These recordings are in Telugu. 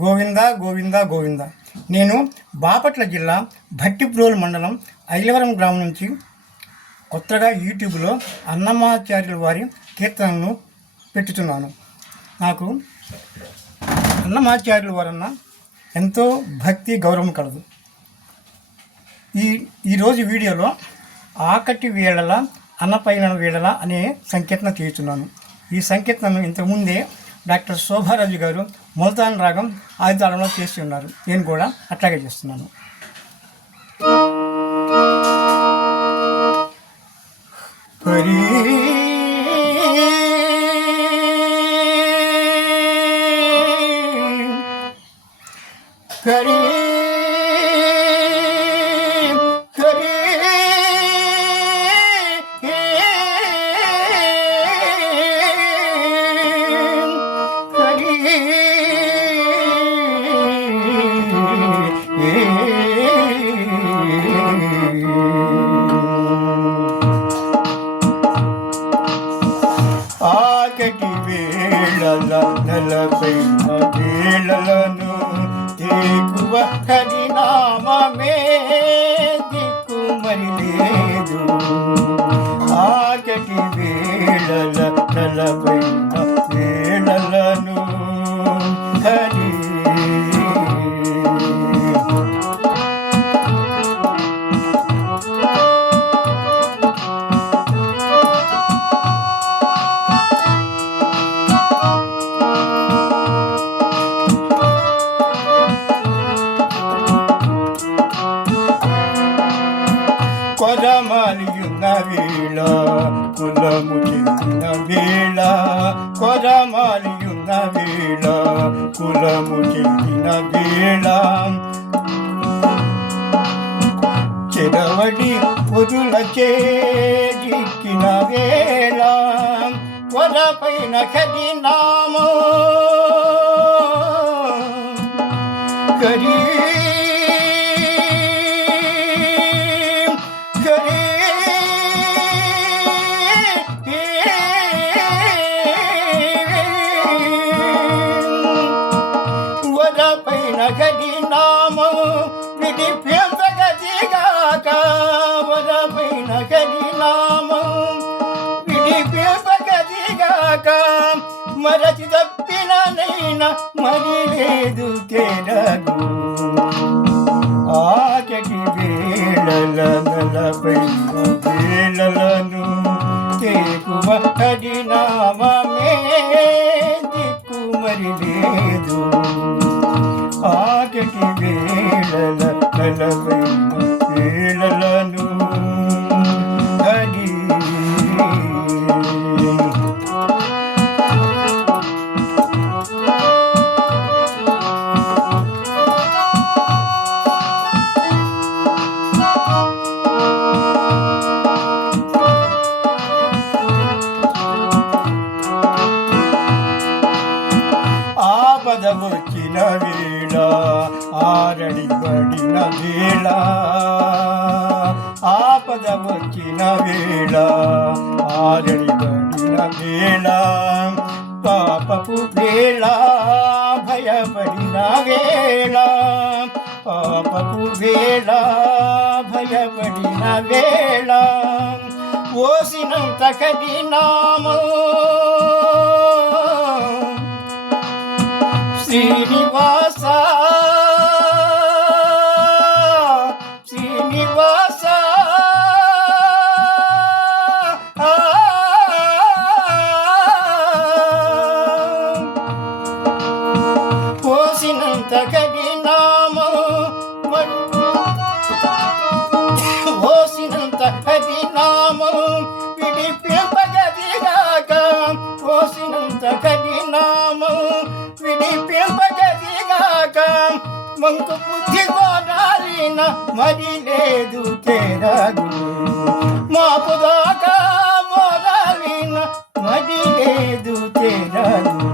గోవింద గోవింద గోవింద. నేను బాపట్ల జిల్లా భట్టిప్రోలు మండలం ఐలవరం గ్రామం నుంచి కొత్తగా యూట్యూబ్లో అన్నమాచార్యుల వారి కీర్తనలను పెట్టుతున్నాను. నాకు అన్నమాచార్యుల వారన్న ఎంతో భక్తి గౌరవం కలదు. ఈరోజు వీడియోలో ఆకటి వేళల అన్నపైన వేళల అనే సంకీర్తన చేస్తున్నాను. ఈ సంకీర్తనను ఇంతకుముందే డాక్టర్ శోభారాజు గారు ముల్తాన్ రాగం ఆదితాళంలో చేసి ఉన్నారు. నేను కూడా అట్లాగే చేస్తున్నాను. హరి హరి ఆకటి వేళల నలపైన వేళలను తేకువ హరినామమే దిక్కు మరి లేదు. ఆకటి వేళల నలపైన వేళలను హరి కొరమాలియున్న వేళ కులము చెందిన వేళ, కొరమాలియున్న వేళ కులము చెందిన వేళ, చెరవడి పొరులచే జిక్కిన వేళ, కొరపైన హరినామో హరి వరపైన హరినామం విడిపింపగదిగాక, వరపైన హరినామం విడిపింపగదిగాక, మరచి తప్పిననైనా మరి లేదు తేరగు. ఆకటి వేళల నలపైన వేళలను తేకువ హరినామమే దిక్కు మరి లేదు. ఆకటి వేళల నలపైన వేళలను హరి ఆపద వచ్చిన వేళ ఆరడిబడిన వేళ, ఆపద వచ్చిన వేళ ఆరడిబడిన వేళ, పాపపు వేళ భయపడిన వేళ, పాపపు వేళ భయపడిన వేళ, ఓసినంత హరినామో శ్రీనివాస శ్రీనివాస ఓసినంత హరినామం ఓసినంత హరినామం విడిపింపగదిగాక, ఓసినంత హరినామం విడిపింపగదిగాక, మంకు బుద్ధి కోరాలిన మరి లేదు తేరగు. మాపుదాకా మోరాలిన మరి లేదు తేరగు.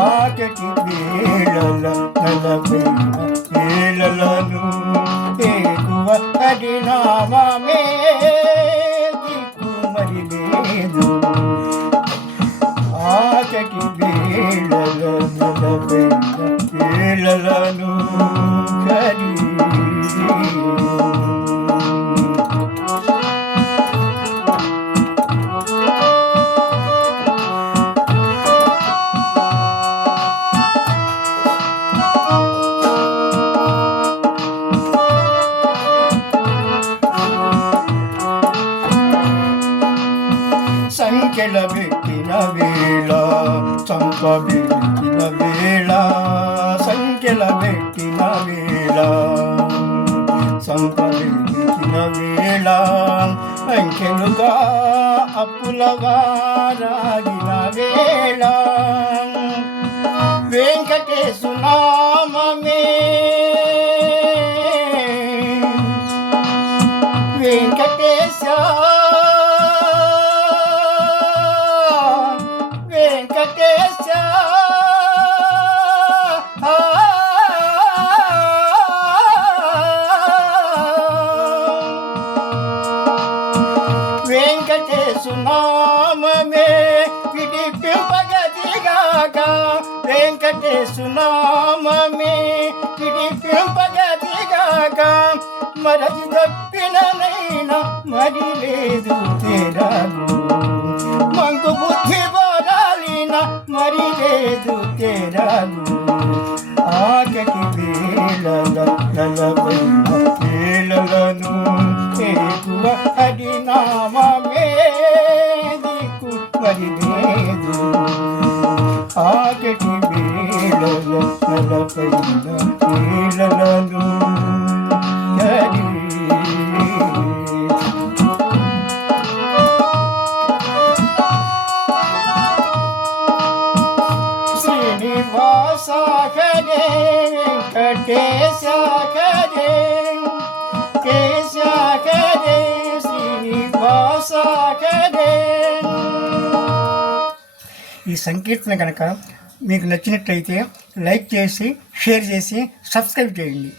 ఆకటి వేళల నలపైన వేళలను తేకువ హరినామమే దిక్కు మరి లేదు. ఆకటి వేళల నలపైన సంపబెట్టిన వేళ సంఖ్యల పెట్టిన వేళ సంపబెట్టిన వేళ అంకెలుగా అప్పులగా రాగిన వేళ వెంకటేశు నామమే వెంకటేశ వెంకటేశ వెంకటేశు నామమే విడిపింపగదిగాక వెంకటేశు నామమే విడిపింపగదిగాక మరచి తప్పిననైనా మరి లేదు తేరాను మంకు బుద్ధి పోరాలిన మరి లేదు తేరాను ఆకటి వేళల 40 వేళలను ఎక్కువ హరినామమే దిక్కు మరి లేదు ఆకటి వేళల 40 వేళలను శ్రీనివాస హరే వెంకటేశ హరే కేశ హరే శ్రీనివాస హరే. ఈ సంకీర్తన కనుక మీకు నచ్చినట్లయితే లైక్ చేసి షేర్ చేసి సబ్స్క్రైబ్ చేయండి.